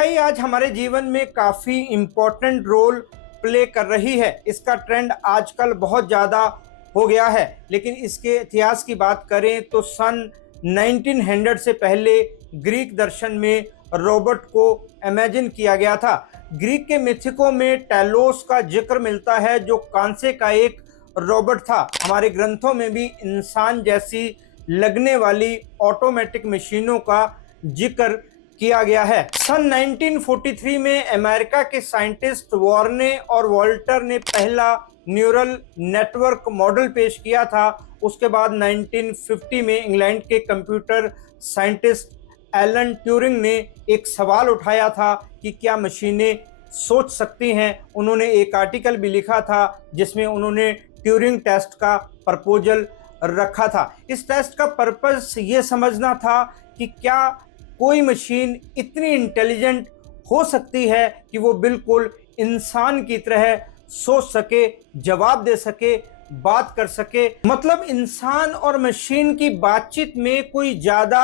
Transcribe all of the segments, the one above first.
AI आज हमारे जीवन में काफ़ी इम्पोर्टेंट रोल प्ले कर रही है। इसका ट्रेंड आजकल बहुत ज़्यादा हो गया है, लेकिन इसके इतिहास की बात करें तो सन 1900 से पहले ग्रीक दर्शन में रोबोट को इमेजिन किया गया था। ग्रीक के मिथिकों में टैलोस का जिक्र मिलता है, जो कांसे का एक रोबोट था। हमारे ग्रंथों में भी इंसान जैसी लगने वाली ऑटोमेटिक मशीनों का जिक्र किया गया है। सन 1943 में अमेरिका के साइंटिस्ट वॉर्ने और वॉल्टर ने पहला न्यूरल नेटवर्क मॉडल पेश किया था। उसके बाद 1950 में इंग्लैंड के कंप्यूटर साइंटिस्ट एलन ट्यूरिंग ने एक सवाल उठाया था कि क्या मशीनें सोच सकती हैं। उन्होंने एक आर्टिकल भी लिखा था जिसमें उन्होंने ट्यूरिंग टेस्ट का प्रपोजल रखा था। इस टेस्ट का पर्पस ये समझना था कि क्या कोई मशीन इतनी इंटेलिजेंट हो सकती है कि वो बिल्कुल इंसान की तरह सोच सके, जवाब दे सके, बात कर सके। मतलब इंसान और मशीन की बातचीत में कोई ज़्यादा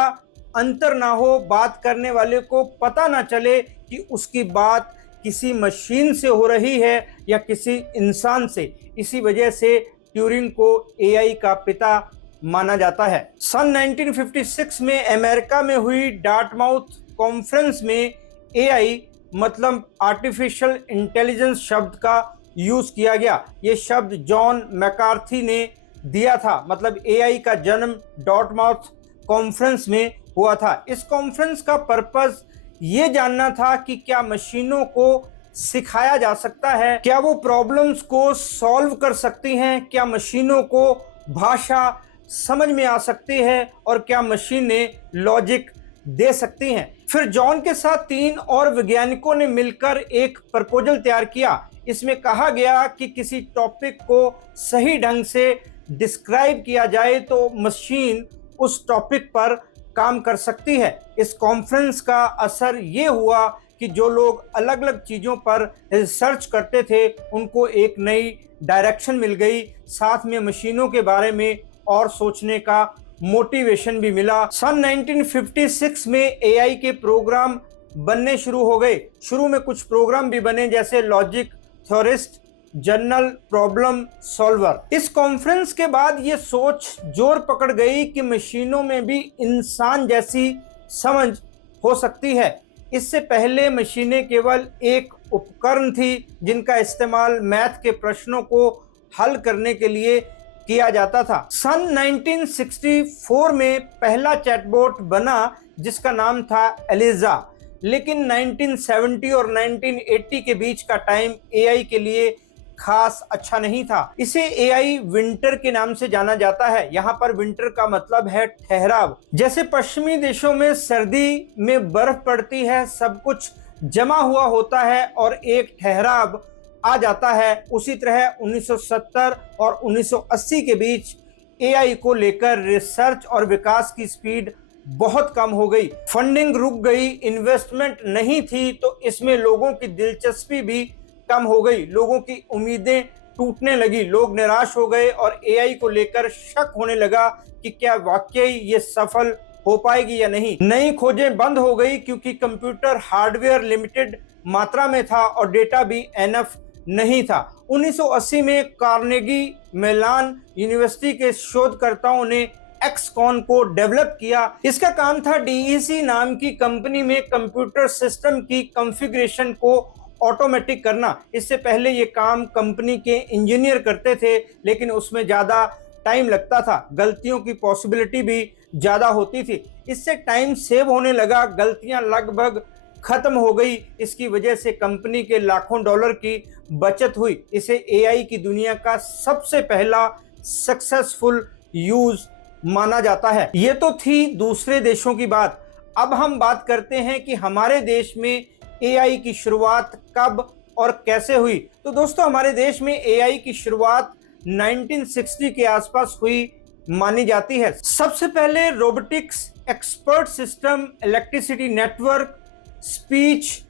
अंतर ना हो, बात करने वाले को पता ना चले कि उसकी बात किसी मशीन से हो रही है या किसी इंसान से। इसी वजह से ट्यूरिंग को एआई का पिता माना जाता है। सन 1956 में अमेरिका में हुई डार्टमाउथ कॉन्फ्रेंस में एआई मतलब आर्टिफिशियल इंटेलिजेंस शब्द का यूज किया गया। ये शब्द जॉन मैकार्थी ने दिया था। मतलब एआई का जन्म डार्टमाउथ कॉन्फ्रेंस में हुआ था। इस कॉन्फ्रेंस का पर्पस ये जानना था कि क्या मशीनों को सिखाया जा सकता है, क्या वो प्रॉब्लम्स को सॉल्व कर सकती हैं, क्या मशीनों को भाषा समझ में आ सकती है और क्या मशीनें लॉजिक दे सकती हैं। फिर जॉन के साथ 3 और वैज्ञानिकों ने मिलकर एक प्रपोजल तैयार किया। इसमें कहा गया कि किसी टॉपिक को सही ढंग से डिस्क्राइब किया जाए तो मशीन उस टॉपिक पर काम कर सकती है। इस कॉन्फ्रेंस का असर ये हुआ कि जो लोग अलग अलग चीज़ों पर रिसर्च करते थे उनको एक नई डायरेक्शन मिल गई, साथ में मशीनों के बारे में और सोचने का मोटिवेशन भी मिला। सन 1956 में एआई के प्रोग्राम बनने शुरू हो गए। शुरू में कुछ प्रोग्राम भी बने जैसे logic theorist, general problem solver. इस कॉन्फ्रेंस के बाद ये सोच जोर पकड़ गई कि मशीनों में भी इंसान जैसी समझ हो सकती है। इससे पहले मशीनें केवल एक उपकरण थी जिनका इस्तेमाल मैथ के प्रश्नों को हल करने के लिए किया जाता था। सन 1964 में पहला चैटबॉट बना जिसका नाम था एलिजा। लेकिन 1970 और 1980 के बीच का टाइम एआई के लिए खास अच्छा नहीं था। इसे एआई विंटर के नाम से जाना जाता है। यहाँ पर विंटर का मतलब है ठहराव। जैसे पश्चिमी देशों में सर्दी में बर्फ पड़ती है, सब कुछ जमा हुआ होता है और एक ठहराव आ जाता है, उसी तरह 1970 और 1980 के बीच एआई को लेकर रिसर्च और विकास की स्पीड बहुत कम हो गई। फंडिंग रुक गई, इन्वेस्टमेंट नहीं थी, तो इसमें लोगों की दिलचस्पी भी कम हो गई। लोगों की उम्मीदें टूटने लगी, लोग निराश हो गए और एआई को लेकर शक होने लगा कि क्या वाकई ये सफल हो पाएगी या नहीं। नई खोजें बंद हो गई क्योंकि कंप्यूटर हार्डवेयर लिमिटेड मात्रा में था और डेटा भी एनफ नहीं था। 1980 में कार्नेगी मेलन यूनिवर्सिटी के शोधकर्ताओं ने एक्सकॉन को डेवलप किया। इसका काम था डीईसी नाम की कंपनी में कंप्यूटर सिस्टम की कॉन्फ़िगरेशन को ऑटोमेटिक करना। इससे पहले ये काम कंपनी के इंजीनियर करते थे, लेकिन उसमें ज़्यादा टाइम लगता था, गलतियों की पॉसिबिलिटी भी ज़्यादा होती थी। इससे टाइम सेव होने लगा, गलतियां लगभग खत्म हो गई। इसकी वजह से कंपनी के लाखों डॉलर की बचत हुई। इसे एआई की दुनिया का सबसे पहला सक्सेसफुल यूज माना जाता है। ये तो थी दूसरे देशों की बात। अब हम बात करते हैं कि हमारे देश में एआई की शुरुआत कब और कैसे हुई। तो दोस्तों, हमारे देश में एआई की शुरुआत 1960 के आसपास हुई मानी जाती है। सबसे पहले robotics, expert system, electricity network, speech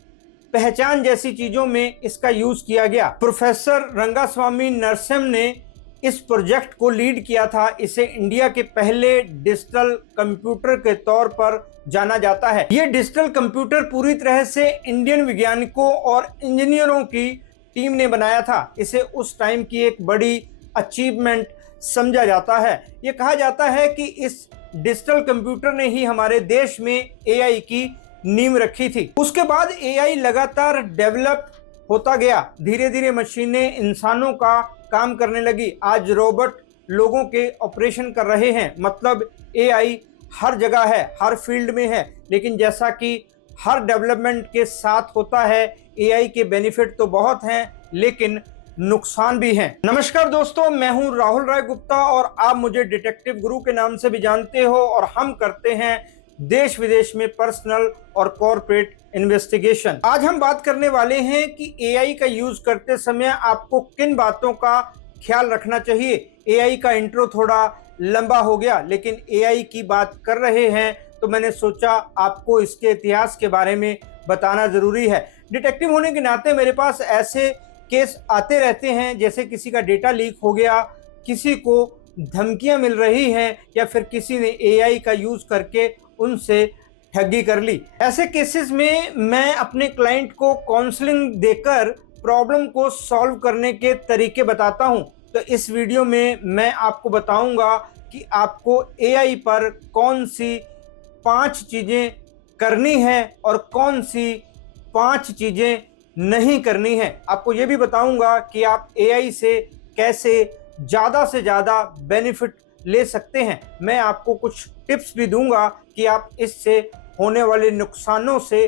पहचान जैसी चीजों में इसका यूज किया गया। प्रोफेसर रंगास्वामी नरसिम्हा ने इस प्रोजेक्ट को लीड किया था, इसे इंडिया के पहले डिजिटल कंप्यूटर के तौर पर जाना जाता है। ये डिजिटल कंप्यूटर पूरी तरह से इंडियन वैज्ञानिकों और इंजीनियरों की टीम ने बनाया था। इसे उस टाइम की एक बड़ी अचीवमेंट समझा जाता है। ये कहा जाता है कि इस डिजिटल कंप्यूटर ने ही हमारे देश में एआई की नींव रखी थी। उसके बाद एआई लगातार डेवलप होता गया, धीरे धीरे मशीनें इंसानों का काम करने लगी। आज रोबोट लोगों के ऑपरेशन कर रहे हैं, मतलब एआई हर जगह है, हर फील्ड में है। लेकिन जैसा कि हर डेवलपमेंट के साथ होता है, एआई के बेनिफिट तो बहुत हैं लेकिन नुकसान भी हैं। नमस्कार दोस्तों, मैं हूं राहुल राय गुप्ता और आप मुझे डिटेक्टिव गुरु के नाम से भी जानते हो और हम करते हैं देश विदेश में पर्सनल और कॉर्पोरेट इन्वेस्टिगेशन। आज हम बात करने वाले हैं कि एआई का यूज करते समय आपको किन बातों का ख्याल रखना चाहिए। एआई का इंट्रो थोड़ा लंबा हो गया, लेकिन एआई की बात कर रहे हैं तो मैंने सोचा आपको इसके इतिहास के बारे में बताना जरूरी है। डिटेक्टिव होने के नाते मेरे पास ऐसे केस आते रहते हैं, जैसे किसी का डेटा लीक हो गया, किसी को धमकियां मिल रही हैं या फिर किसी ने एआई का यूज करके उनसे ठगी कर ली। ऐसे केसेस में मैं अपने क्लाइंट को काउंसलिंग देकर प्रॉब्लम को सॉल्व करने के तरीके बताता हूं। तो इस वीडियो में मैं आपको बताऊंगा कि आपको एआई पर कौन सी 5 चीजें करनी है और कौन सी 5 चीजें नहीं करनी है। आपको यह भी बताऊंगा कि आप एआई से कैसे ज़्यादा से ज़्यादा बेनिफिट ले सकते हैं। मैं आपको कुछ टिप्स भी दूंगा कि आप इससे होने वाले नुकसानों से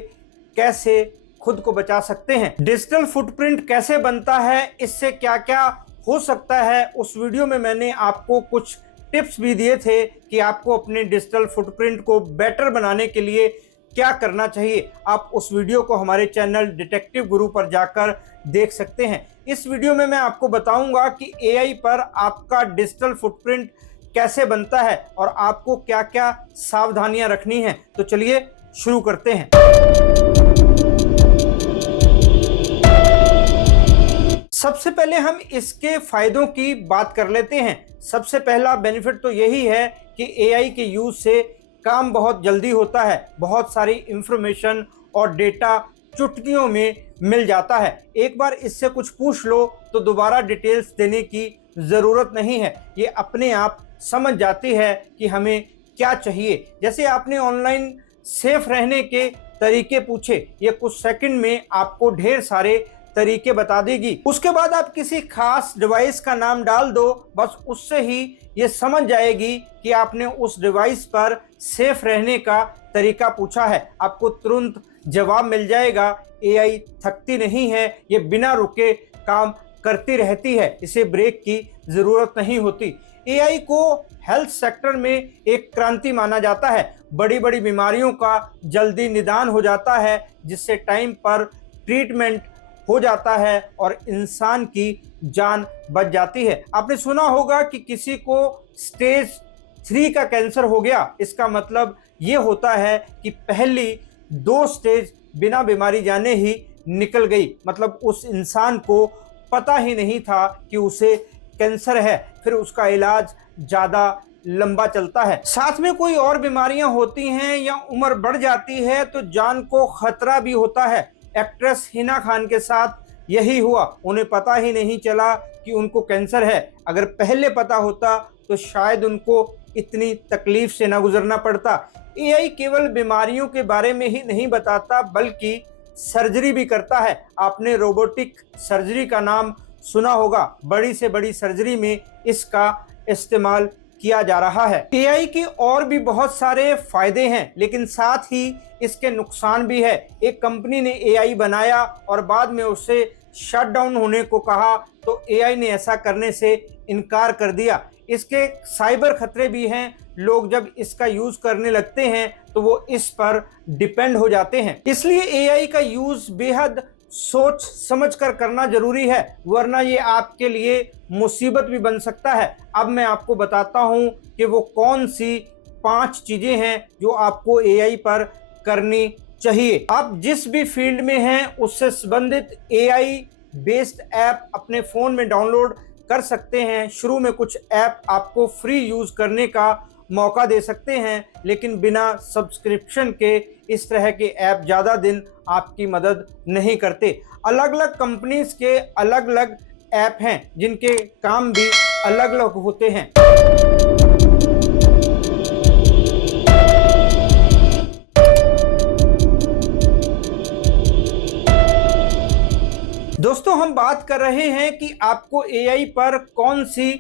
कैसे खुद को बचा सकते हैं। डिजिटल फुटप्रिंट कैसे बनता है, इससे क्या क्या हो सकता है, उस वीडियो में मैंने आपको कुछ टिप्स भी दिए थे कि आपको अपने डिजिटल फुटप्रिंट को बेटर बनाने के लिए क्या करना चाहिए। आप उस वीडियो को हमारे चैनल डिटेक्टिव गुरु पर जाकर देख सकते हैं। इस वीडियो में मैं आपको बताऊंगा कि एआई पर आपका डिजिटल फुटप्रिंट कैसे बनता है और आपको क्या क्या सावधानियां रखनी हैं। तो चलिए शुरू करते हैं। सबसे पहले हम इसके फायदों की बात कर लेते हैं। सबसे पहला बेनिफिट तो यही है कि एआई के यूज से काम बहुत जल्दी होता है। बहुत सारी इंफॉर्मेशन और डेटा चुटकियों में मिल जाता है। एक बार इससे कुछ पूछ लो तो दोबारा डिटेल्स देने की ज़रूरत नहीं है, ये अपने आप समझ जाती है कि हमें क्या चाहिए। जैसे आपने ऑनलाइन सेफ रहने के तरीके पूछे, ये कुछ सेकंड में आपको ढेर सारे तरीके बता देगी। उसके बाद आप किसी खास डिवाइस का नाम डाल दो, बस उससे ही ये समझ जाएगी कि आपने उस डिवाइस पर सेफ रहने का तरीका पूछा है। आपको तुरंत जवाब मिल जाएगा। एआई थकती नहीं है, ये बिना रुके काम करती रहती है, इसे ब्रेक की जरूरत नहीं होती। एआई को हेल्थ सेक्टर में एक क्रांति माना जाता है। बड़ी बड़ी बीमारियों का जल्दी निदान हो जाता है, जिससे टाइम पर ट्रीटमेंट हो जाता है और इंसान की जान बच जाती है। आपने सुना होगा कि किसी को स्टेज 3 का कैंसर हो गया। इसका मतलब ये होता है कि पहली 2 स्टेज बिना बीमारी जाने ही निकल गई, मतलब उस इंसान को पता ही नहीं था कि उसे कैंसर है। फिर उसका इलाज ज़्यादा लंबा चलता है। साथ में कोई और बीमारियां होती हैं या उम्र बढ़ जाती है तो जान को खतरा भी होता है। एक्ट्रेस हिना खान के साथ यही हुआ, उन्हें पता ही नहीं चला कि उनको कैंसर है। अगर पहले पता होता तो शायद उनको इतनी तकलीफ से ना गुजरना पड़ता। एआई केवल बीमारियों के बारे में ही नहीं बताता, बल्कि सर्जरी भी करता है। आपने रोबोटिक सर्जरी का नाम सुना होगा। बड़ी से बड़ी सर्जरी में इसका इस्तेमाल किया जा रहा है। एआई के और भी बहुत सारे फायदे हैं, लेकिन साथ ही इसके नुकसान भी है। एक कंपनी ने एआई बनाया और बाद में उसे शट डाउन होने को कहा तो एआई ने ऐसा करने से इनकार कर दिया। इसके साइबर खतरे भी हैं। लोग जब इसका यूज करने लगते हैं तो वो इस पर डिपेंड हो जाते हैं। इसलिए एआई का यूज बेहद सोच समझ कर करना जरूरी है, वरना ये आपके लिए मुसीबत भी बन सकता है। अब मैं आपको बताता हूं कि वो कौन सी 5 चीजें हैं जो आपको एआई पर करनी चाहिए। आप जिस भी फील्ड में हैं उससे संबंधित एआई बेस्ड ऐप अपने फोन में डाउनलोड कर सकते हैं। शुरू में कुछ ऐप आपको फ्री यूज़ करने का मौका दे सकते हैं, लेकिन बिना सब्सक्रिप्शन के इस तरह के ऐप ज़्यादा दिन आपकी मदद नहीं करते। अलग अलग कंपनीज के अलग अलग ऐप हैं जिनके काम भी अलग अलग होते हैं। दोस्तों, हम बात कर रहे हैं कि आपको एआई पर कौन सी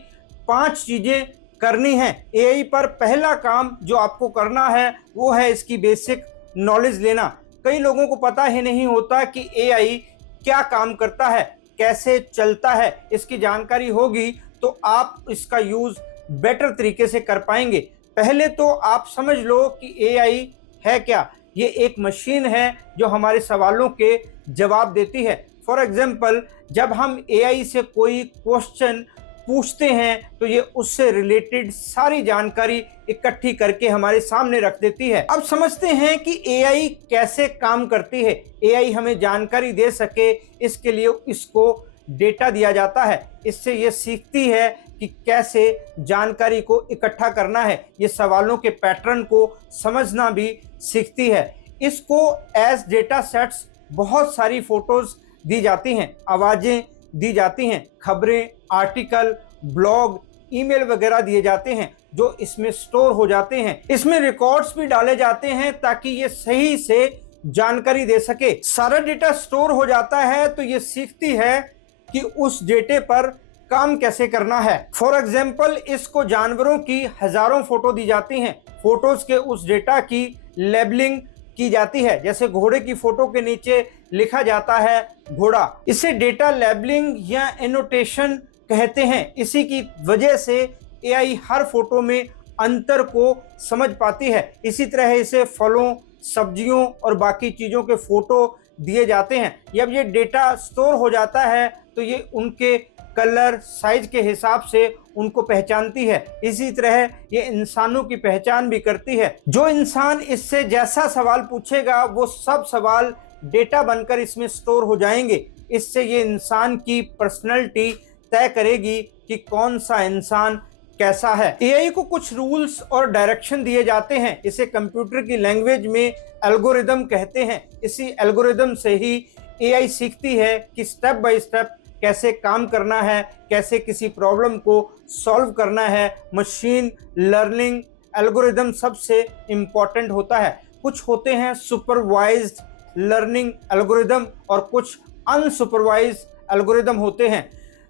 5 चीज़ें करनी है। एआई पर पहला काम जो आपको करना है वो है इसकी बेसिक नॉलेज लेना। कई लोगों को पता ही नहीं होता कि एआई क्या काम करता है, कैसे चलता है। इसकी जानकारी होगी तो आप इसका यूज़ बेटर तरीके से कर पाएंगे। पहले तो आप समझ लो कि एआई है क्या। ये एक मशीन है जो हमारे सवालों के जवाब देती है। फॉर एग्जाम्पल, जब हम एआई से कोई क्वेश्चन पूछते हैं तो ये उससे रिलेटेड सारी जानकारी इकट्ठी करके हमारे सामने रख देती है। अब समझते हैं कि एआई कैसे काम करती है। एआई हमें जानकारी दे सके इसके लिए इसको डेटा दिया जाता है। इससे ये सीखती है कि कैसे जानकारी को इकट्ठा करना है। ये सवालों के पैटर्न को समझना भी सीखती है। इसको एज डेटा सेट्स बहुत सारी फोटोज दी जाती हैं, आवाज़ें दी जाती हैं, खबरें, आर्टिकल, ब्लॉग, ईमेल वगैरह दिए जाते हैं जो इसमें स्टोर हो जाते हैं। इसमें रिकॉर्ड्स भी डाले जाते हैं ताकि ये सही से जानकारी दे सके। सारा डेटा स्टोर हो जाता है तो ये सीखती है कि उस डेटे पर काम कैसे करना है। फॉर एग्जाम्पल, इसको जानवरों की हजारों फोटो दी जाती हैं। फोटोज के उस डेटा की लेबलिंग की जाती है। जैसे घोड़े की फोटो के नीचे लिखा जाता है घोड़ा। इसे डेटा लेबलिंग या एनोटेशन कहते हैं। इसी की वजह से एआई हर फोटो में अंतर को समझ पाती है। इसी तरह इसे फलों, सब्जियों और बाकी चीज़ों के फोटो दिए जाते हैं। जब ये डेटा स्टोर हो जाता है तो ये उनके कलर, साइज के हिसाब से उनको पहचानती है। इसी तरह ये इंसानों की पहचान भी करती है। जो इंसान इससे जैसा सवाल पूछेगा वो सब सवाल डेटा बनकर इसमें स्टोर हो जाएंगे। इससे ये इंसान की पर्सनैलिटी तय करेगी कि कौन सा इंसान कैसा है। एआई को कुछ रूल्स और डायरेक्शन दिए जाते हैं। इसे कंप्यूटर की लैंग्वेज में एल्गोरिदम कहते हैं। इसी एल्गोरिदम से ही एआई सीखती है कि स्टेप बाय स्टेप कैसे काम करना है, कैसे किसी प्रॉब्लम को सॉल्व करना है। मशीन लर्निंग एल्गोरिदम सबसे इम्पॉर्टेंट होता है। कुछ होते हैं सुपरवाइज्ड लर्निंग एल्गोरिदम और कुछ अनसुपरवाइज्ड एल्गोरिदम होते हैं।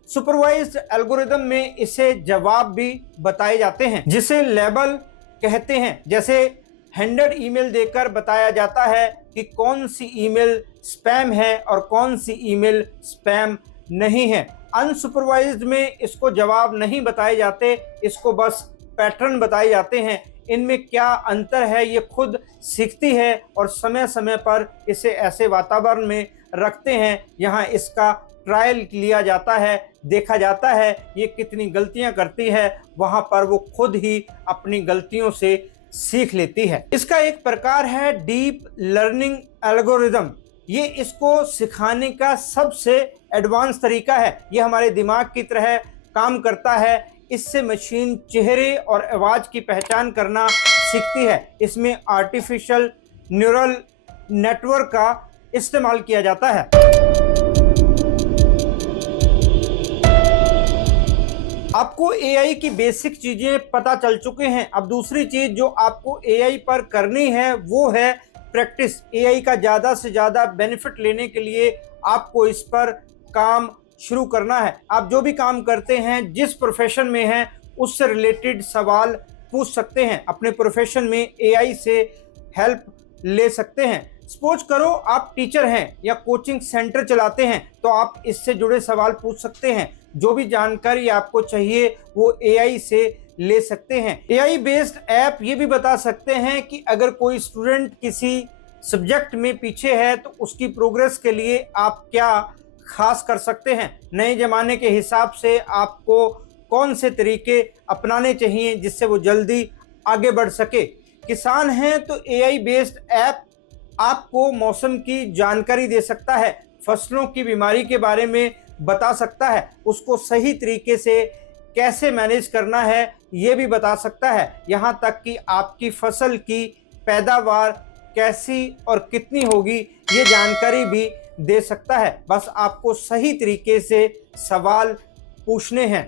सुपरवाइज्ड एल्गोरिदम में इसे जवाब भी बताए जाते हैं जिसे लेबल कहते हैं। जैसे हैंडेड ईमेल देकर बताया जाता है कि कौन सी ईमेल स्पैम है और कौन सी ईमेल स्पैम नहीं है। अनसुपरवाइज्ड में इसको जवाब नहीं बताए जाते, इसको बस पैटर्न बताए जाते हैं। इनमें क्या अंतर है ये खुद सीखती है और समय समय पर इसे ऐसे वातावरण में रखते हैं यहाँ इसका ट्रायल लिया जाता है, देखा जाता है ये कितनी गलतियां करती है। वहाँ पर वो खुद ही अपनी गलतियों से सीख लेती है। इसका एक प्रकार है डीप लर्निंग एल्गोरिदम। ये इसको सिखाने का सबसे एडवांस तरीका है। ये हमारे दिमाग की तरह काम करता है। इससे मशीन चेहरे और आवाज़ की पहचान करना सीखती है। इसमें आर्टिफिशियल न्यूरल नेटवर्क का इस्तेमाल किया जाता है। आपको एआई की बेसिक चीज़ें पता चल चुके हैं। अब दूसरी चीज़ जो आपको एआई पर करनी है वो है प्रैक्टिस। एआई का ज़्यादा से ज़्यादा बेनिफिट लेने के लिए आपको इस पर काम शुरू करना है। आप जो भी काम करते हैं, जिस प्रोफेशन में हैं, उससे रिलेटेड सवाल पूछ सकते हैं। अपने प्रोफेशन में एआई से हेल्प ले सकते हैं। सपोज करो आप टीचर हैं या कोचिंग सेंटर चलाते हैं तो आप इससे जुड़े सवाल पूछ सकते हैं। जो भी जानकारी आपको चाहिए वो एआई से ले सकते हैं। एआई बेस्ड ऐप ये भी बता सकते हैं कि अगर कोई स्टूडेंट किसी सब्जेक्ट में पीछे है तो उसकी प्रोग्रेस के लिए आप क्या खास कर सकते हैं। नए ज़माने के हिसाब से आपको कौन से तरीके अपनाने चाहिए जिससे वो जल्दी आगे बढ़ सके। किसान हैं तो एआई बेस्ड ऐप आपको मौसम की जानकारी दे सकता है, फसलों की बीमारी के बारे में बता सकता है, उसको सही तरीके से कैसे मैनेज करना है ये भी बता सकता है। यहाँ तक कि आपकी फसल की पैदावार कैसी और कितनी होगी ये जानकारी भी दे सकता है। बस आपको सही तरीके से सवाल पूछने हैं।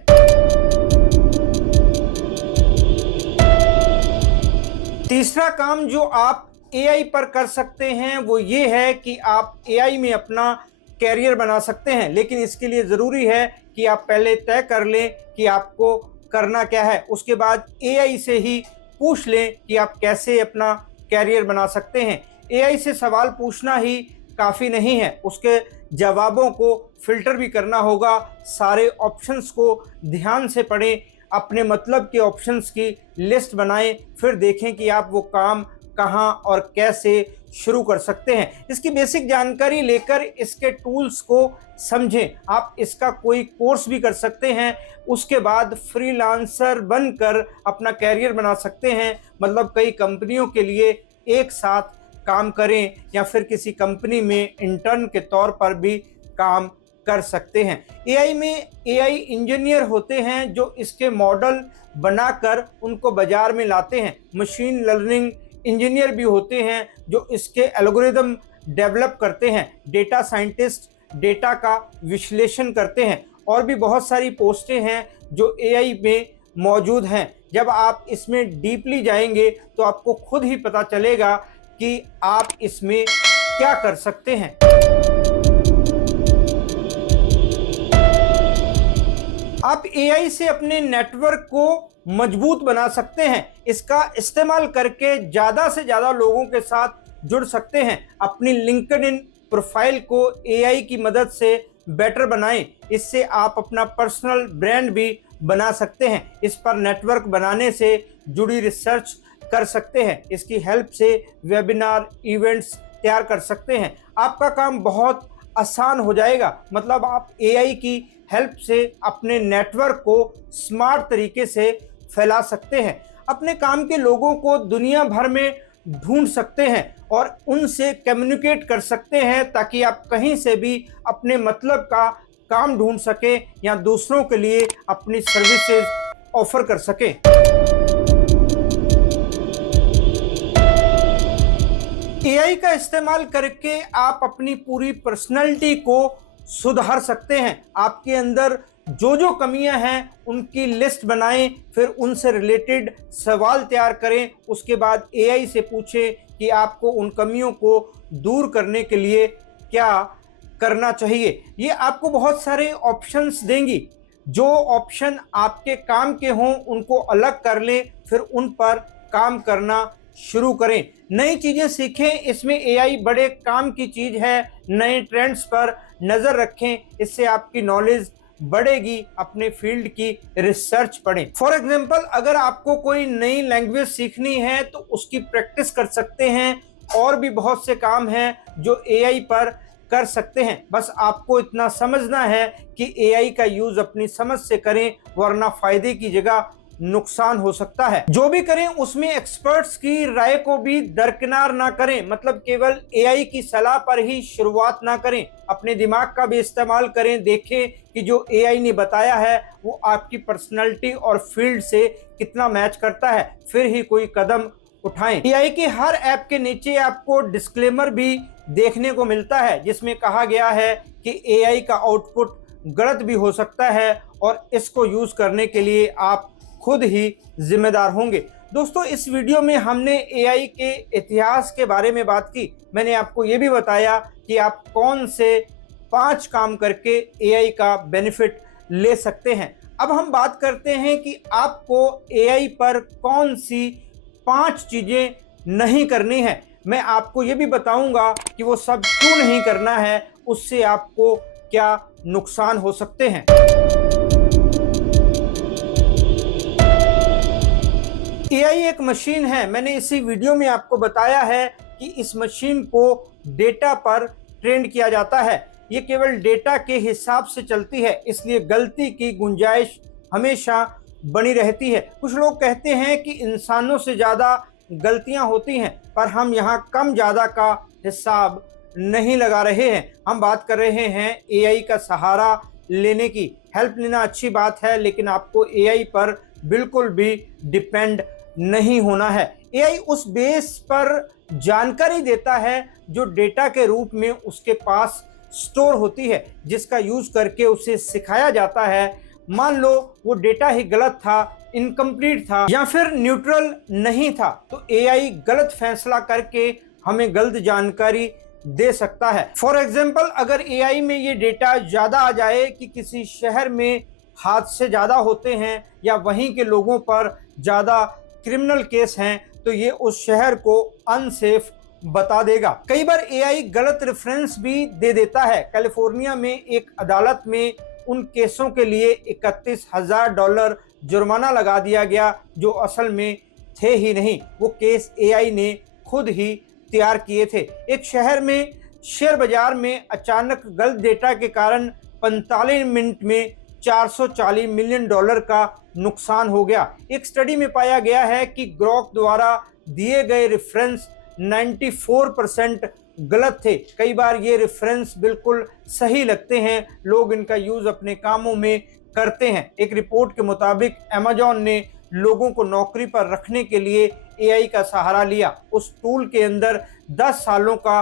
तीसरा काम जो आप एआई पर कर सकते हैं वो ये है कि आप एआई में अपना कैरियर बना सकते हैं, लेकिन इसके लिए ज़रूरी है कि आप पहले तय कर लें कि आपको करना क्या है। उसके बाद एआई से ही पूछ लें कि आप कैसे अपना कैरियर बना सकते हैं। एआई से सवाल पूछना ही काफ़ी नहीं है, उसके जवाबों को फिल्टर भी करना होगा। सारे ऑप्शंस को ध्यान से पढ़ें, अपने मतलब के ऑप्शंस की लिस्ट बनाएं, फिर देखें कि आप वो काम कहाँ और कैसे शुरू कर सकते हैं। इसकी बेसिक जानकारी लेकर इसके टूल्स को समझें। आप इसका कोई कोर्स भी कर सकते हैं, उसके बाद फ्रीलांसर बनकर अपना कैरियर बना सकते हैं। मतलब कई कंपनियों के लिए एक साथ काम करें या फिर किसी कंपनी में इंटर्न के तौर पर भी काम कर सकते हैं। एआई में एआई इंजीनियर होते हैं जो इसके मॉडल बनाकर उनको बाजार में लाते हैं। मशीन लर्निंग इंजीनियर भी होते हैं जो इसके एल्गोरिदम डेवलप करते हैं। डेटा साइंटिस्ट डेटा का विश्लेषण करते हैं। और भी बहुत सारी पोस्टें हैं जो एआई में मौजूद हैं। जब आप इसमें डीपली जाएंगे तो आपको खुद ही पता चलेगा कि आप इसमें क्या कर सकते हैं। आप एआई से अपने नेटवर्क को मजबूत बना सकते हैं। इसका इस्तेमाल करके ज़्यादा से ज़्यादा लोगों के साथ जुड़ सकते हैं। अपनी लिंक्डइन प्रोफाइल को एआई की मदद से बेटर बनाएं। इससे आप अपना पर्सनल ब्रांड भी बना सकते हैं। इस पर नेटवर्क बनाने से जुड़ी रिसर्च कर सकते हैं। इसकी हेल्प से वेबिनार इवेंट्स तैयार कर सकते हैं। आपका काम बहुत आसान हो जाएगा। मतलब आप एआई की हेल्प से अपने नेटवर्क को स्मार्ट तरीके से फैला सकते हैं। अपने काम के लोगों को दुनिया भर में ढूंढ सकते हैं और उनसे कम्युनिकेट कर सकते हैं ताकि आप कहीं से भी अपने मतलब का काम ढूंढ सकें या दूसरों के लिए अपनी सर्विसेज ऑफर कर सकें। एआई का इस्तेमाल करके आप अपनी पूरी पर्सनैलिटी को सुधार सकते हैं। आपके अंदर जो जो कमियां हैं उनकी लिस्ट बनाएं, फिर उनसे रिलेटेड सवाल तैयार करें। उसके बाद एआई से पूछें कि आपको उन कमियों को दूर करने के लिए क्या करना चाहिए। ये आपको बहुत सारे ऑप्शंस देंगी। जो ऑप्शन आपके काम के हों उनको अलग कर लें, फिर उन पर काम करना शुरू करें। नई चीज़ें सीखें, इसमें एआई बड़े काम की चीज़ है। नए ट्रेंड्स पर नज़र रखें, इससे आपकी नॉलेज बढ़ेगी। अपने फील्ड की रिसर्च पढ़ें। फॉर एग्जांपल, अगर आपको कोई नई लैंग्वेज सीखनी है तो उसकी प्रैक्टिस कर सकते हैं। और भी बहुत से काम हैं जो एआई पर कर सकते हैं। बस आपको इतना समझना है कि एआई का यूज़ अपनी समझ से करें, वरना फ़ायदे की जगह नुकसान हो सकता है। जो भी करें उसमें एक्सपर्ट्स की राय को भी दरकिनार ना करें। मतलब केवल एआई की सलाह पर ही शुरुआत ना करें। अपने दिमाग का भी इस्तेमाल करें। देखें कि जो एआई ने बताया है वो आपकी पर्सनैलिटी और फील्ड से कितना मैच करता है, फिर ही कोई कदम उठाएं। एआई के हर ऐप के नीचे आपको डिस्क्लेमर भी देखने को मिलता है जिसमें कहा गया है कि एआई का आउटपुट गलत भी हो सकता है और इसको यूज़ करने के लिए आप खुद ही जिम्मेदार होंगे। दोस्तों, इस वीडियो में हमने एआई के इतिहास के बारे में बात की। मैंने आपको ये भी बताया कि आप कौन से 5 काम करके एआई का बेनिफिट ले सकते हैं। अब हम बात करते हैं कि आपको एआई पर कौन सी 5 चीज़ें नहीं करनी है। मैं आपको ये भी बताऊंगा कि वो सब क्यों नहीं करना है, उससे आपको क्या नुकसान हो सकते हैं। एआई एक मशीन है। मैंने इसी वीडियो में आपको बताया है कि इस मशीन को डेटा पर ट्रेन किया जाता है। ये केवल डेटा के हिसाब से चलती है, इसलिए गलती की गुंजाइश हमेशा बनी रहती है। कुछ लोग कहते हैं कि इंसानों से ज़्यादा गलतियां होती हैं, पर हम यहाँ कम ज़्यादा का हिसाब नहीं लगा रहे हैं। हम बात कर रहे हैं एआई का सहारा लेने की। हेल्प लेना अच्छी बात है, लेकिन आपको एआई पर बिल्कुल भी डिपेंड नहीं होना है। एआई उस बेस पर जानकारी देता है जो डेटा के रूप में उसके पास स्टोर होती है, जिसका यूज करके उसे सिखाया जाता है। मान लो वो डेटा ही गलत था, इनकम्प्लीट था या फिर न्यूट्रल नहीं था, तो एआई गलत फैसला करके हमें गलत जानकारी दे सकता है। फॉर एग्जाम्पल, अगर एआई में ये डेटा ज्यादा आ जाए कि किसी शहर में हादसे ज्यादा होते हैं या वहीं के लोगों पर ज्यादा क्रिमिनल केस हैं, तो ये उस शहर को अनसेफ बता देगा। कई बार एआई गलत रेफरेंस भी दे देता है। कैलिफोर्निया में एक अदालत में उन केसों के लिए $31,000 जुर्माना लगा दिया गया जो असल में थे ही नहीं। वो केस एआई ने खुद ही तैयार किए थे। एक शहर में शेयर बाजार में अचानक गलत डेटा के कारण 45 मिनट में $440 मिलियन का नुकसान हो गया। एक स्टडी में पाया गया है कि ग्रोक द्वारा दिए गए रेफरेंस 94% गलत थे। कई बार ये रेफरेंस बिल्कुल सही लगते हैं, लोग इनका यूज अपने कामों में करते हैं। एक रिपोर्ट के मुताबिक अमेज़न ने लोगों को नौकरी पर रखने के लिए एआई का सहारा लिया। उस टूल के अंदर 10 सालों का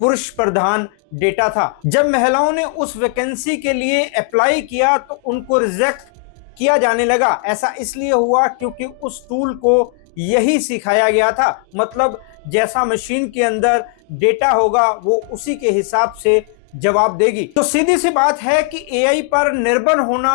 पुरुष प्रधान डेटा था। जब महिलाओं ने उस वैकेंसी के लिए अप्लाई किया तो उनको रिजेक्ट किया जाने लगा। ऐसा इसलिए हुआ क्योंकि उस टूल को यही सिखाया गया था। मतलब जैसा मशीन के अंदर डेटा होगा वो उसी के हिसाब से जवाब देगी। तो सीधी सी बात है कि एआई पर निर्भर होना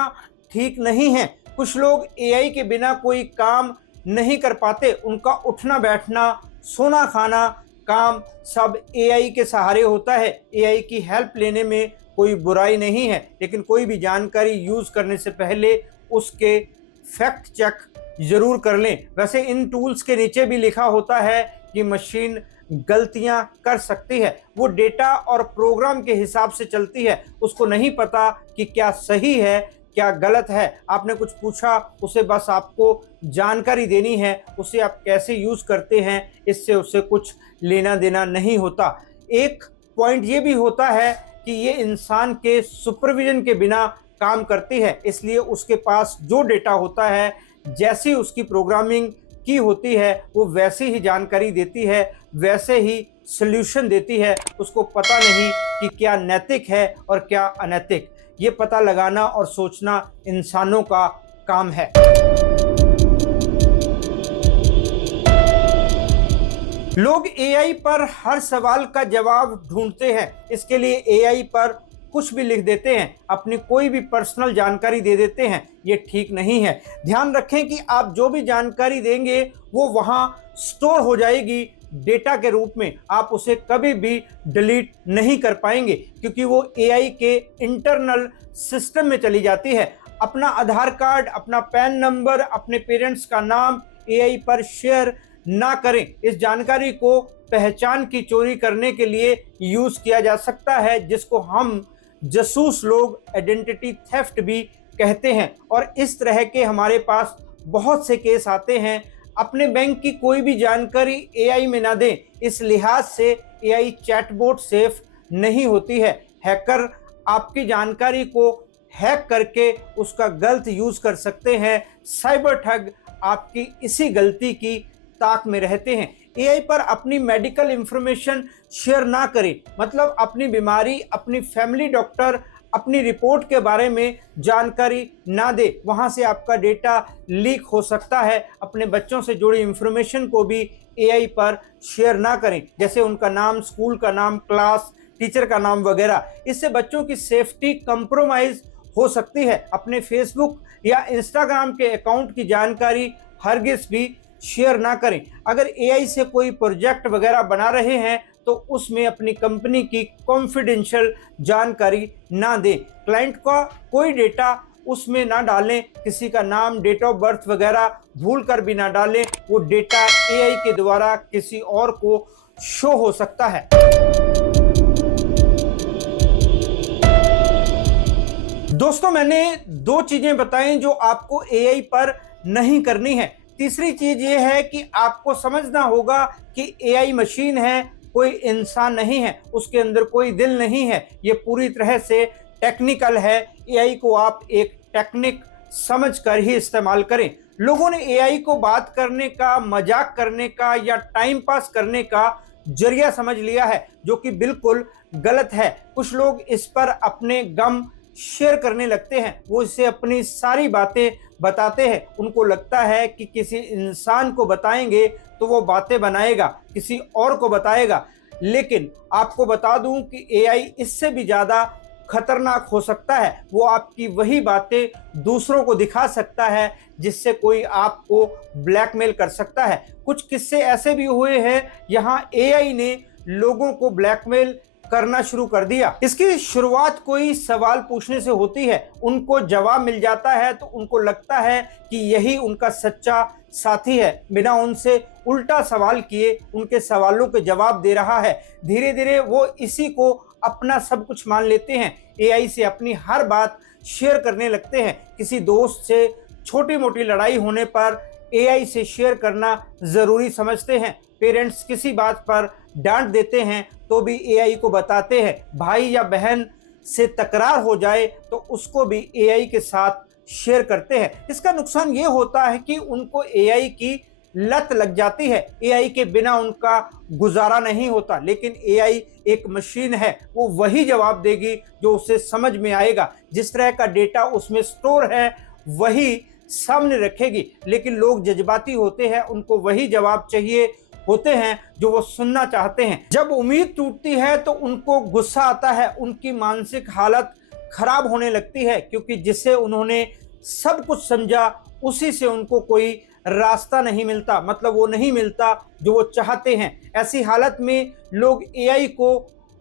ठीक नहीं है। कुछ लोग एआई के बिना कोई काम नहीं कर पाते। उनका उठना बैठना, सोना खाना, काम सब एआई के सहारे होता है। एआई की हेल्प लेने में कोई बुराई नहीं है, लेकिन कोई भी जानकारी यूज करने से पहले उसके फैक्ट चेक जरूर कर लें। वैसे इन टूल्स के नीचे भी लिखा होता है कि मशीन गलतियां कर सकती है। वो डेटा और प्रोग्राम के हिसाब से चलती है। उसको नहीं पता कि क्या सही है क्या गलत है। आपने कुछ पूछा, उसे बस आपको जानकारी देनी है। उसे आप कैसे यूज करते हैं इससे उसे कुछ लेना देना नहीं होता। एक पॉइंट ये भी होता है कि ये इंसान के सुपरविजन के बिना काम करती है, इसलिए उसके पास जो डेटा होता है, जैसी उसकी प्रोग्रामिंग की होती है, वो वैसी ही जानकारी देती है, वैसे ही सल्यूशन देती है। उसको पता नहीं कि क्या नैतिक है और क्या अनैतिक। ये पता लगाना और सोचना इंसानों का काम है। लोग एआई पर हर सवाल का जवाब ढूंढते हैं। इसके लिए एआई पर कुछ भी लिख देते हैं, अपनी कोई भी पर्सनल जानकारी दे देते हैं। ये ठीक नहीं है। ध्यान रखें कि आप जो भी जानकारी देंगे वो वहां स्टोर हो जाएगी डेटा के रूप में। आप उसे कभी भी डिलीट नहीं कर पाएंगे, क्योंकि वो एआई के इंटरनल सिस्टम में चली जाती है। अपना आधार कार्ड, अपना पैन नंबर, अपने पेरेंट्स का नाम एआई पर शेयर ना करें। इस जानकारी को पहचान की चोरी करने के लिए यूज किया जा सकता है, जिसको हम जासूस लोग आइडेंटिटी थेफ्ट भी कहते हैं। और इस तरह के हमारे पास बहुत से केस आते हैं। अपने बैंक की कोई भी जानकारी एआई में ना दें। इस लिहाज से एआई चैटबॉट सेफ नहीं होती है। हैकर आपकी जानकारी को हैक करके उसका गलत यूज कर सकते हैं। साइबर ठग आपकी इसी गलती की ताक में रहते हैं। एआई पर अपनी मेडिकल इंफॉर्मेशन शेयर ना करें। मतलब अपनी बीमारी, अपनी फैमिली डॉक्टर, अपनी रिपोर्ट के बारे में जानकारी ना दे। वहां से आपका डेटा लीक हो सकता है। अपने बच्चों से जुड़ी इंफॉर्मेशन को भी एआई पर शेयर ना करें, जैसे उनका नाम, स्कूल का नाम, क्लास टीचर का नाम वगैरह। इससे बच्चों की सेफ्टी कंप्रोमाइज हो सकती है। अपने फेसबुक या इंस्टाग्राम के अकाउंट की जानकारी हरगिज भी शेयर ना करें। अगर एआई से कोई प्रोजेक्ट वगैरह बना रहे हैं तो उसमें अपनी कंपनी की कॉन्फिडेंशियल जानकारी ना दें। क्लाइंट का कोई डेटा उसमें ना डालें। किसी का नाम, डेट ऑफ बर्थ वगैरह भूल कर भी ना डालें। वो डेटा एआई के द्वारा किसी और को शो हो सकता है। दोस्तों, मैंने 2 चीजें बताई जो आपको एआई पर नहीं करनी है। तीसरी चीज ये है कि आपको समझना होगा कि एआई मशीन है, कोई इंसान नहीं है, उसके अंदर कोई दिल नहीं है। ये पूरी तरह से टेक्निकल है, एआई को आप एक टेक्निक समझकर ही इस्तेमाल करें। लोगों ने एआई को बात करने का, मजाक करने का या टाइम पास करने का जरिया समझ लिया है, जो कि बिल्कुल गलत है। कुछ लोग इस पर अपने गम शेयर करने लगते हैं, वो इसे अपनी सारी बातें बताते हैं। उनको लगता है कि किसी इंसान को बताएंगे तो वो बातें बनाएगा, किसी और को बताएगा। लेकिन आपको बता दूं कि एआई इससे भी ज़्यादा खतरनाक हो सकता है। वो आपकी वही बातें दूसरों को दिखा सकता है, जिससे कोई आपको ब्लैकमेल कर सकता है। कुछ किस्से ऐसे भी हुए हैं यहाँ एआई ने लोगों को ब्लैकमेल करना शुरू कर दिया। इसकी शुरुआत कोई सवाल पूछने से होती है, उनको जवाब मिल जाता है तो उनको लगता है कि यही उनका सच्चा साथी है। बिना उनसे उल्टा सवाल किए उनके सवालों के जवाब दे रहा है। धीरे धीरे वो इसी को अपना सब कुछ मान लेते हैं। एआई से अपनी हर बात शेयर करने लगते हैं। किसी दोस्त से छोटी मोटी लड़ाई होने पर एआई से शेयर करना ज़रूरी समझते हैं। पेरेंट्स किसी बात पर डांट देते हैं तो भी एआई को बताते हैं। भाई या बहन से तकरार हो जाए तो उसको भी एआई के साथ शेयर करते हैं। इसका नुकसान ये होता है कि उनको एआई की लत लग जाती है। एआई के बिना उनका गुजारा नहीं होता। लेकिन एआई एक मशीन है, वो वही जवाब देगी जो उसे समझ में आएगा। जिस तरह का डेटा उसमें स्टोर है वही सामने रखेगी। लेकिन लोग जज्बाती होते हैं, उनको वही जवाब चाहिए होते हैं जो वो सुनना चाहते हैं। जब उम्मीद टूटती है तो उनको गुस्सा आता है, उनकी मानसिक हालत खराब होने लगती है, क्योंकि जिससे उन्होंने सब कुछ समझा उसी से उनको कोई रास्ता नहीं मिलता, मतलब वो नहीं मिलता जो वो चाहते हैं। ऐसी हालत में लोग एआई को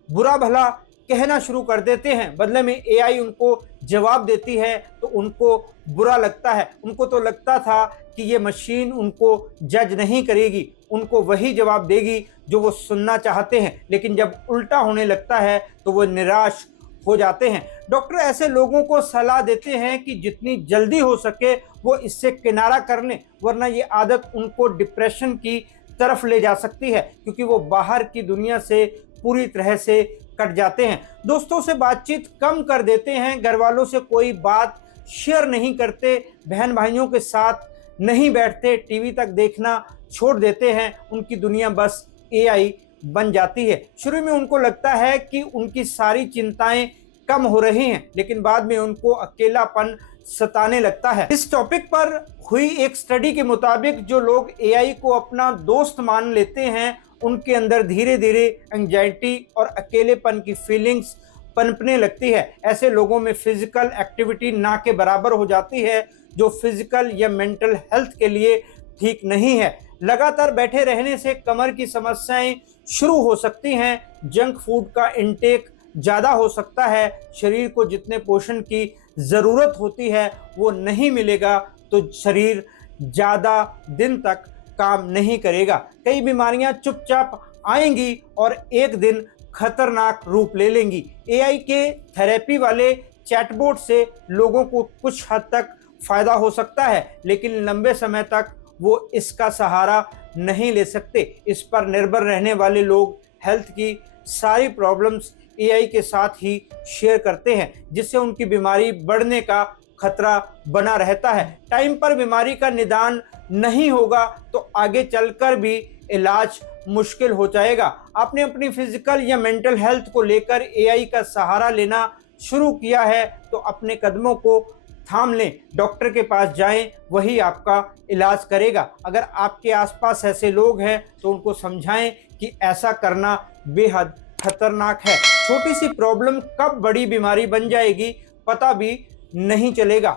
बुरा भला कहना शुरू कर देते हैं। बदले में एआई उनको जवाब देती है तो उनको बुरा लगता है। उनको तो लगता था कि ये मशीन उनको जज नहीं करेगी, उनको वही जवाब देगी जो वो सुनना चाहते हैं। लेकिन जब उल्टा होने लगता है तो वो निराश हो जाते हैं। डॉक्टर ऐसे लोगों को सलाह देते हैं कि जितनी जल्दी हो सके वो इससे किनारा कर लें, वरना ये आदत उनको डिप्रेशन की तरफ ले जा सकती है, क्योंकि वो बाहर की दुनिया से पूरी तरह से कट जाते हैं। दोस्तों से बातचीत कम कर देते हैं, घर वालों से कोई बात शेयर नहीं करते, बहन भाइयों के साथ नहीं बैठते, टीवी तक देखना छोड़ देते हैं। उनकी दुनिया बस एआई बन जाती है। शुरू में उनको लगता है कि उनकी सारी चिंताएं कम हो रही हैं, लेकिन बाद में उनको अकेलापन सताने लगता है। इस टॉपिक पर हुई एक स्टडी के मुताबिक जो लोग एआई को अपना दोस्त मान लेते हैं, उनके अंदर धीरे धीरे एंजाइटी और अकेलेपन की फीलिंग्स पनपने लगती है। ऐसे लोगों में फिजिकल एक्टिविटी ना के बराबर हो जाती है, जो फिजिकल या मेंटल हेल्थ के लिए ठीक नहीं है। लगातार बैठे रहने से कमर की समस्याएं शुरू हो सकती हैं। जंक फूड का इंटेक ज़्यादा हो सकता है। शरीर को जितने पोषण की ज़रूरत होती है वो नहीं मिलेगा तो शरीर ज़्यादा दिन तक काम नहीं करेगा। कई बीमारियां चुपचाप आएंगी और एक दिन खतरनाक रूप ले लेंगी। एआई के थेरेपी वाले चैटबॉट से लोगों को कुछ हद तक फ़ायदा हो सकता है, लेकिन लंबे समय तक वो इसका सहारा नहीं ले सकते। इस पर निर्भर रहने वाले लोग हेल्थ की सारी प्रॉब्लम्स एआई के साथ ही शेयर करते हैं, जिससे उनकी बीमारी बढ़ने का खतरा बना रहता है। टाइम पर बीमारी का निदान नहीं होगा तो आगे चलकर भी इलाज मुश्किल हो जाएगा। आपने अपनी फिजिकल या मेंटल हेल्थ को लेकर एआई का सहारा लेना शुरू किया है तो अपने कदमों को थाम लें, डॉक्टर के पास जाएं, वही आपका इलाज करेगा। अगर आपके आसपास ऐसे लोग हैं तो उनको समझाएं कि ऐसा करना बेहद खतरनाक है। छोटी सी प्रॉब्लम कब बड़ी बीमारी बन जाएगी पता भी नहीं चलेगा।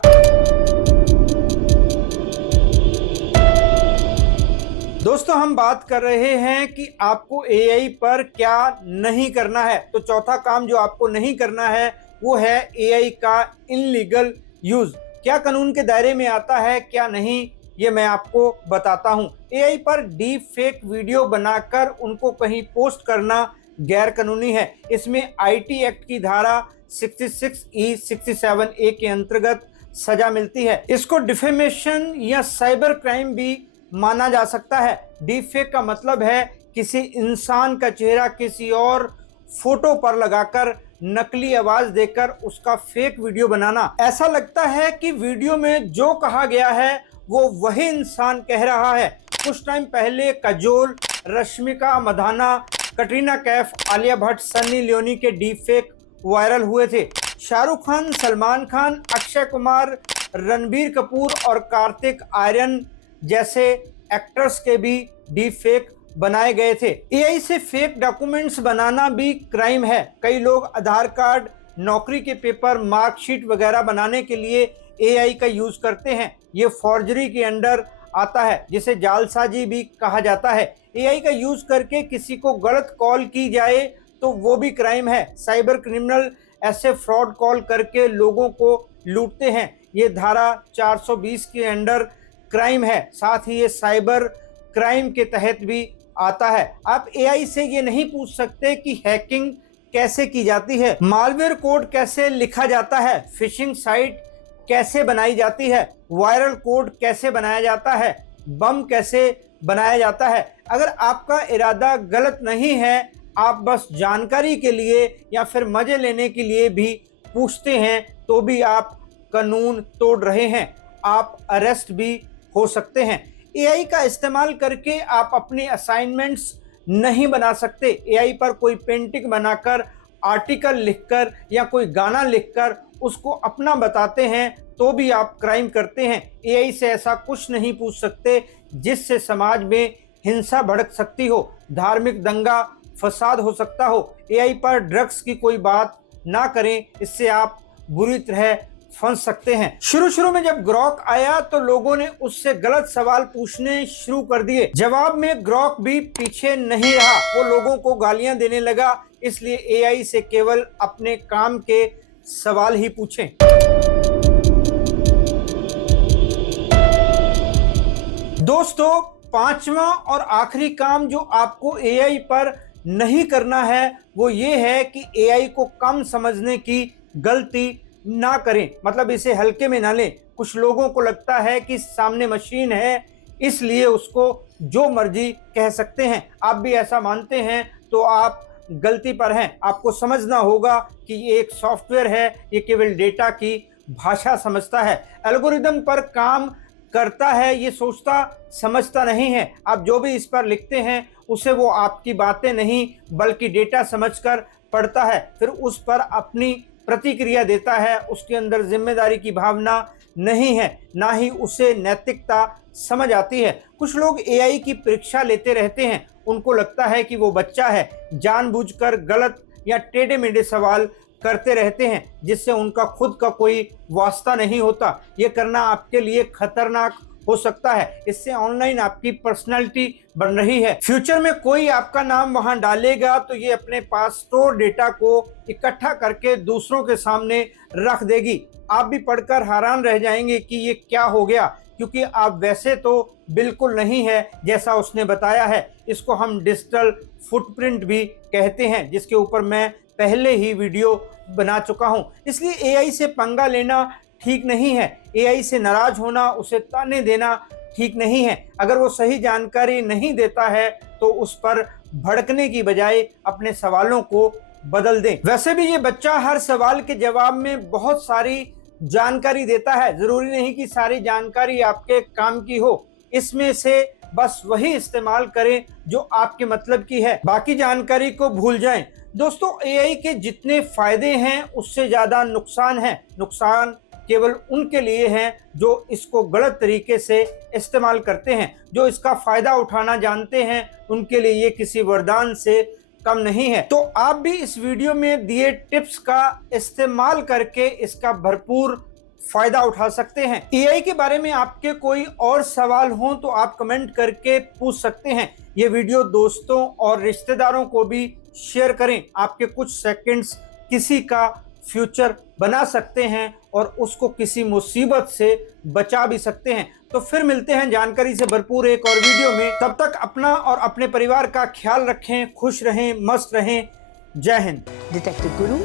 दोस्तों, हम बात कर रहे हैं कि आपको एआई पर क्या नहीं करना है। तो चौथा काम जो आपको नहीं करना है वो है एआई का इनलीगल यूज। क्या कानून के दायरे में आता है, क्या नहीं, ये मैं आपको बताता हूं। एआई पर डीप फेक वीडियो बनाकर उनको कहीं पोस्ट करना गैर कानूनी है। इसमें आईटी एक्ट की धारा 66E 67A के अंतर्गत सजा मिलती है। इसको डिफेमेशन या साइबर क्राइम भी माना जा सकता है। डीप फेक का मतलब है किसी इंसान का चेहरा किसी और फोटो पर लगाकर नकली आवाज देकर उसका फेक वीडियो बनाना। ऐसा लगता है कि वीडियो में जो कहा गया है वो वही इंसान कह रहा है। कुछ टाइम पहले काजोल, रश्मिका मंदाना, कटरीना कैफ, आलिया भट्ट, सन्नी लियोनी के डीप फेक वायरल हुए थे। शाहरुख खान, सलमान खान, अक्षय कुमार, रणबीर कपूर और कार्तिक आर्यन जैसे एक्टर्स के भी डीप फेक बनाए गए थे। एआई से फेक डॉक्यूमेंट्स बनाना भी क्राइम है। कई लोग आधार कार्ड, नौकरी के पेपर, मार्कशीट वगैरह बनाने के लिए एआई का यूज करते हैं। ये फॉर्जरी के अंडर आता है, जिसे जालसाजी भी कहा जाता है। एआई का यूज करके किसी को गलत कॉल की जाए तो वो भी क्राइम है। साइबर क्रिमिनल ऐसे फ्रॉड कॉल करके लोगों को लूटते हैं। ये धारा 420 के अंडर क्राइम है। साथ ही ये साइबर क्राइम के तहत भी आता है। आप एआई से ये नहीं पूछ सकते कि हैकिंग कैसे की जाती है, मालवेयर कोड कैसे लिखा जाता है, फिशिंग साइट कैसे बनाई जाती है, वायरल कोड कैसे बनाया जाता है, बम कैसे बनाया जाता है। अगर आपका इरादा गलत नहीं है, आप बस जानकारी के लिए या फिर मजे लेने के लिए भी पूछते हैं, तो भी आप कानून तोड़ रहे हैं। आप अरेस्ट भी हो सकते हैं। एआई का इस्तेमाल करके आप अपनी असाइनमेंट्स नहीं बना सकते। एआई पर कोई पेंटिंग बनाकर, आर्टिकल लिखकर या कोई गाना लिखकर उसको अपना बताते हैं तो भी आप क्राइम करते हैं। एआई से ऐसा कुछ नहीं पूछ सकते जिससे समाज में हिंसा भड़क सकती हो, धार्मिक दंगा फसाद हो सकता हो। एआई पर ड्रग्स की कोई बात ना करें, इससे आप बुरी तरह फंस सकते हैं। शुरू में जब ग्रॉक आया तो लोगों ने उससे गलत सवाल पूछने शुरू कर दिए। जवाब में ग्रॉक भी पीछे नहीं रहा, वो लोगों को गालियां देने लगा। इसलिए एआई से केवल अपने काम के सवाल ही पूछें। दोस्तों, पांचवा और आखिरी काम जो आपको एआई पर नहीं करना है वो ये है कि एआई को कम समझने की गलती ना करें। मतलब इसे हल्के में ना लें। कुछ लोगों को लगता है कि सामने मशीन है इसलिए उसको जो मर्जी कह सकते हैं। आप भी ऐसा मानते हैं तो आप गलती पर हैं। आपको समझना होगा कि ये एक सॉफ्टवेयर है, ये केवल डेटा की भाषा समझता है, एल्गोरिदम पर काम करता है, ये सोचता समझता नहीं है। आप जो भी इस पर लिखते हैं उसे वो आपकी बातें नहीं बल्कि डेटा समझकर पढ़ता है, फिर उस पर अपनी प्रतिक्रिया देता है। उसके अंदर जिम्मेदारी की भावना नहीं है, ना ही उसे नैतिकता समझ आती है। कुछ लोग एआई की परीक्षा लेते रहते हैं। उनको लगता है कि वो बच्चा है, जानबूझकर गलत या टेढ़े मेढ़े सवाल करते रहते हैं जिससे उनका खुद का कोई वास्ता नहीं होता। ये करना आपके लिए खतरनाक हो सकता है। इससे ऑनलाइन आपकी पर्सनालिटी बन रही है। फ्यूचर में कोई आपका नाम वहां डालेगा तो ये अपने पास स्टोर डेटा को इकट्ठा करके दूसरों के सामने रख देगी। आप भी पढ़कर हैरान रह जाएंगे कि ये क्या हो गया, क्योंकि आप वैसे तो बिल्कुल नहीं है जैसा उसने बताया है। इसको हम डिजिटल फुटप्रिंट भी कहते हैं, जिसके ऊपर मैं पहले ही वीडियो बना चुका हूं। इसलिए एआई से पंगा लेना ठीक नहीं है। एआई से नाराज होना, उसे ताने देना ठीक नहीं है। अगर वो सही जानकारी नहीं देता है तो उस पर भड़कने की बजाय अपने सवालों को बदल दें। वैसे भी ये बच्चा हर सवाल के जवाब में बहुत सारी जानकारी देता है। जरूरी नहीं कि सारी जानकारी आपके काम की हो। इसमें से बस वही इस्तेमाल करें जो आपके मतलब की है, बाकी जानकारी को भूल जाएं। दोस्तों, एआई के जितने फायदे हैं उससे ज्यादा नुकसान है। नुकसान केवल उनके लिए हैं जो इसको गलत तरीके से इस्तेमाल करते हैं। जो इसका फायदा उठाना जानते हैं उनके लिए ये किसी वरदान से कम नहीं है। तो आप भी इस वीडियो में दिए टिप्स का इस्तेमाल करके इसका भरपूर फायदा उठा सकते हैं। एआई के बारे में आपके कोई और सवाल हो तो आप कमेंट करके पूछ सकते हैं। ये वीडियो दोस्तों और रिश्तेदारों को भी शेयर करें। आपके कुछ सेकंड्स किसी का फ्यूचर बना सकते हैं और उसको किसी मुसीबत से बचा भी सकते हैं। तो फिर मिलते हैं जानकारी से भरपूर एक और वीडियो में। तब तक अपना और अपने परिवार का ख्याल रखें, खुश रहें, मस्त रहें। जय हिंद। डिटेक्टिव गुरु